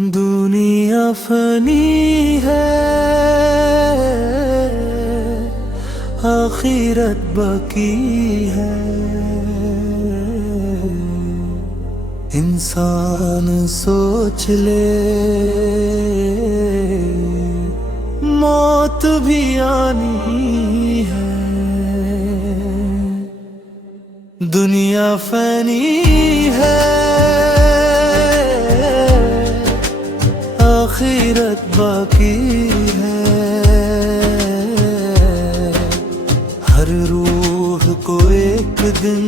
दुनिया फनी है, आखिरत बाकी है। इंसान सोच ले, मौत भी आनी है। दुनिया फनी है, आखिरत बाकी है। हर रूह को एक दिन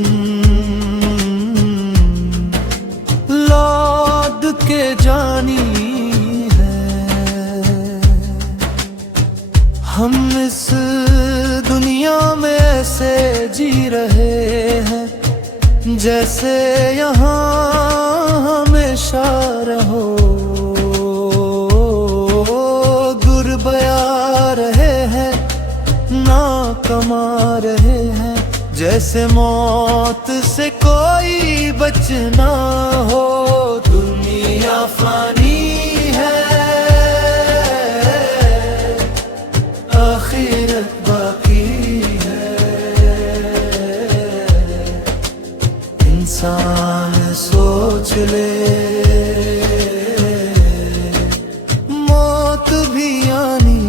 लौट के जानी है। हम इस दुनिया में ऐसे जी रहे हैं जैसे यहाँ हमेशा रहो। कमा रहे हैं जैसे मौत से कोई बचना हो। दुनिया फानी है, आखिरत बाकी है। इंसान सोच ले, मौत भी आनी।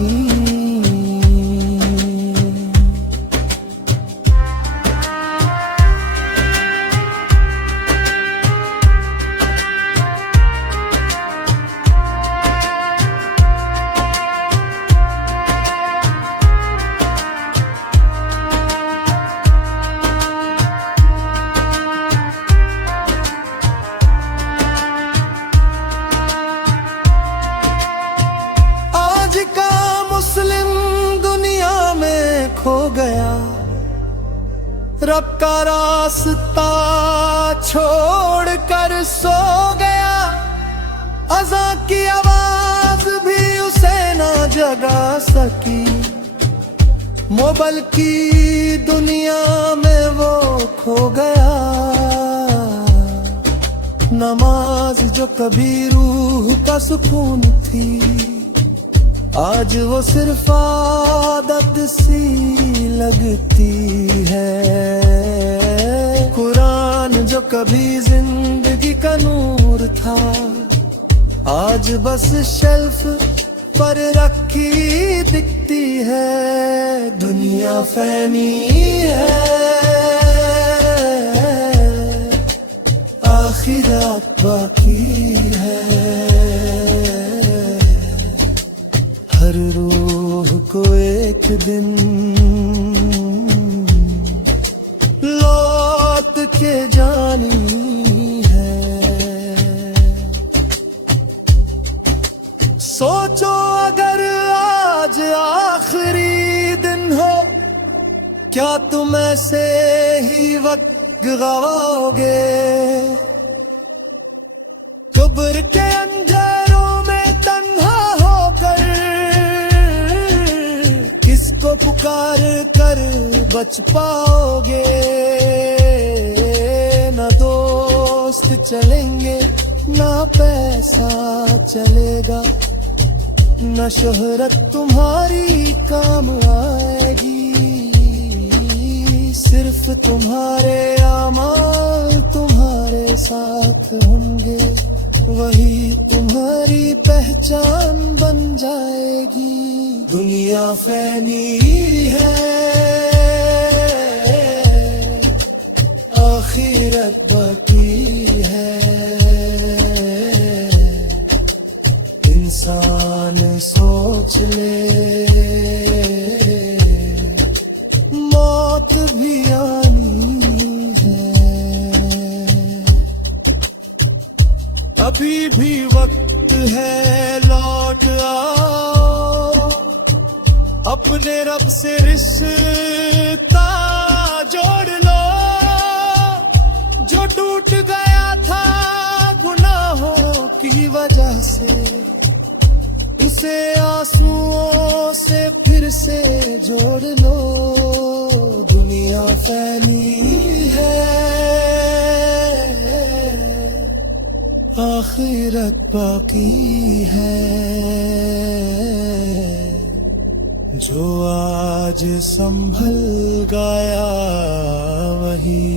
खो गया, रब का रास्ता छोड़ कर सो गया। अज़ां की आवाज भी उसे ना जगा सकी। मोबाइल की दुनिया में वो खो गया। नमाज जो कभी रूह का सुकून थी, आज वो सिर्फ आदत सी लगती है। कुरान जो कभी जिंदगी का नूर था, आज बस शेल्फ पर रखी दिखती है। दुनिया फनी है, आखिरत बाकी है। हर रूह को एक दिन लौट के जानी है। सोचो अगर आज आखिरी दिन हो, क्या तुम ऐसे ही वक्त गवाओगे? कब्र के अंधेरों में तन्हा होकर किसको पुकार कर बच पाओगे? ना दोस्त चलेंगे, ना पैसा चलेगा, ना शोहरत तुम्हारी काम आएगी। सिर्फ तुम्हारे अमाल तुम्हारे साथ होंगे, वही तुम्हारी पहचान बन जाएगी। दुनिया फनी है, आखिरत बाकी है। इंसान सोच ले, मौत भी आनी है। अभी भी वक्त है, लौट आओ, अपने रब से रिश्ता जोड़ लो। जो टूट गया था गुनाहों की वजह से, उसे आंसुओं से फिर से जोड़ लो। दुनिया फनी है, आखिरत बाकी है, जो आज संभल गया वही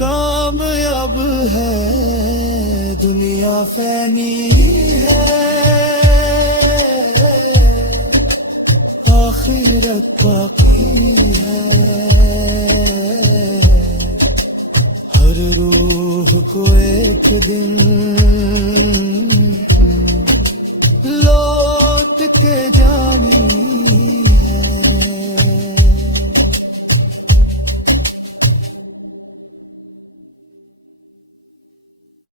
कामयाब है। दुनिया फैनी है, आखिरत बाकी है। हर रूह को एक दिन लौट के